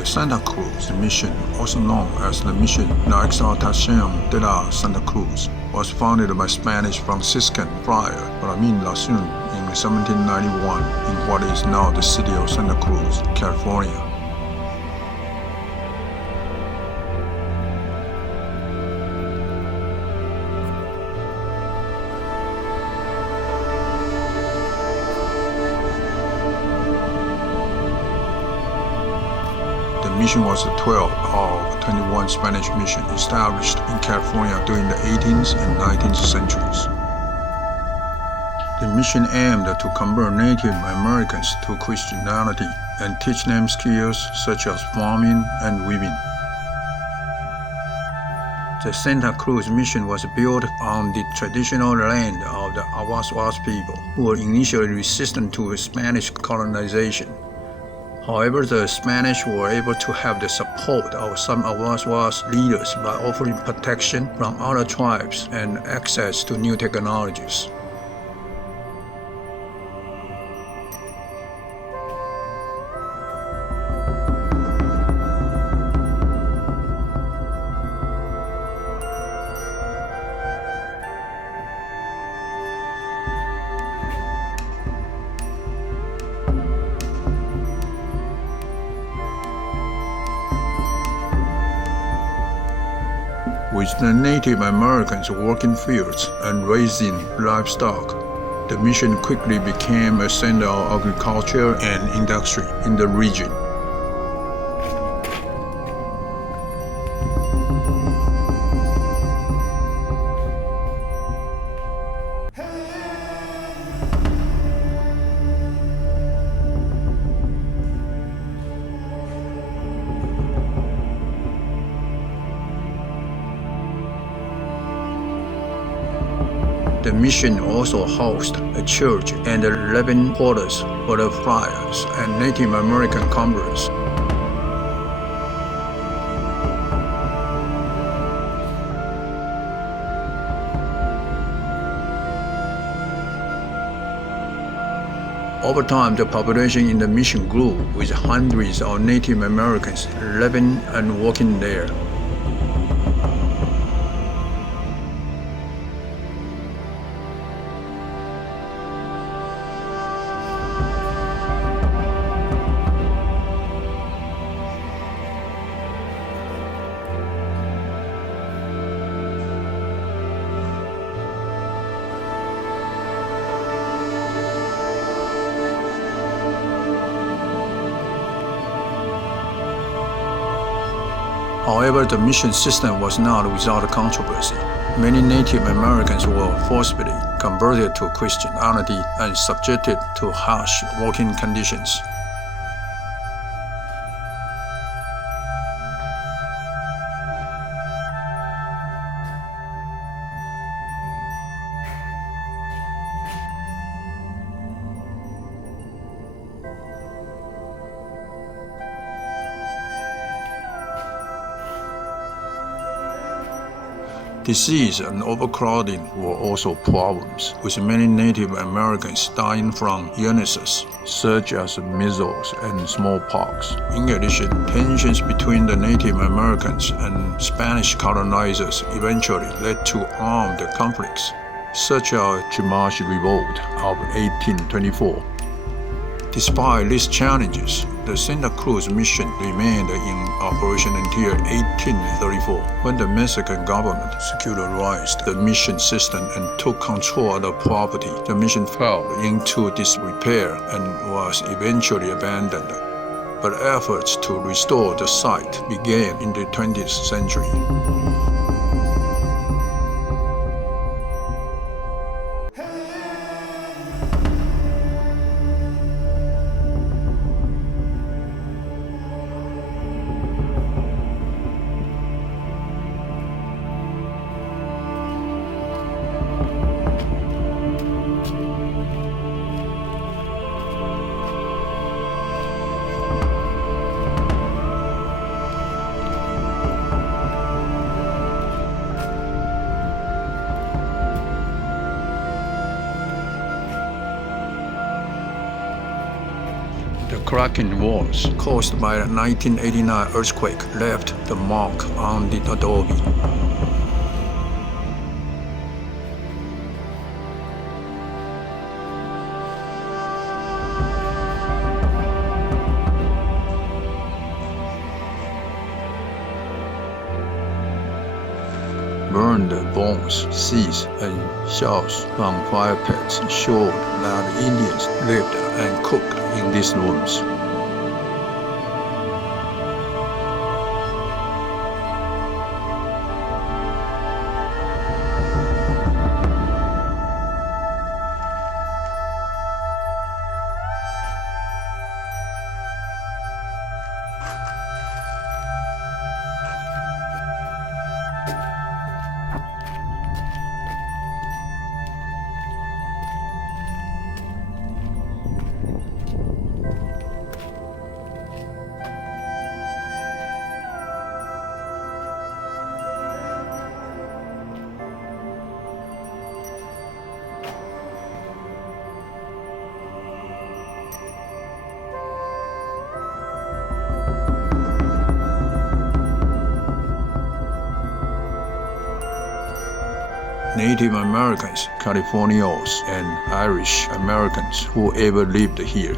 The Santa Cruz mission, also known as the Mission La Exaltación de la Santa Cruz, was founded by Spanish Franciscan friar Ramón Lasun in 1791 in what is now the city of Santa Cruz, California. The mission was the 12th of 21 Spanish missions established in California during the 18th and 19th centuries. The mission aimed to convert Native Americans to Christianity and teach them skills such as farming and weaving. The Santa Cruz mission was built on the traditional land of the Awaswas people, who were initially resistant to Spanish colonization. However, the Spanish were able to have the support of some Awaswas leaders by offering protection from other tribes and access to new technologies. With the Native Americans working fields and raising livestock, the mission quickly became a center of agriculture and industry in the region. The mission also hosts a church and 11 quarters for the friars and Native American converts. Over time, the population in the mission grew, with hundreds of Native Americans living and working there. However, the mission system was not without controversy. Many Native Americans were forcibly converted to Christianity and subjected to harsh working conditions. Disease and overcrowding were also problems, with many Native Americans dying from illnesses such as measles and smallpox. In addition, tensions between the Native Americans and Spanish colonizers eventually led to armed conflicts, such as Chumash Revolt of 1824. Despite these challenges, the Santa Cruz mission remained in operation until 1834, when the Mexican government secularized the mission system and took control of the property. The mission fell into disrepair and was eventually abandoned, but efforts to restore the site began in the 20th century. The cracking walls caused by the 1989 earthquake left the mark on the adobe. Burned bones, seeds, and shells from fire pits showed that Indians lived and cooked in these rooms. Native Americans, Californios, and Irish Americans who ever lived here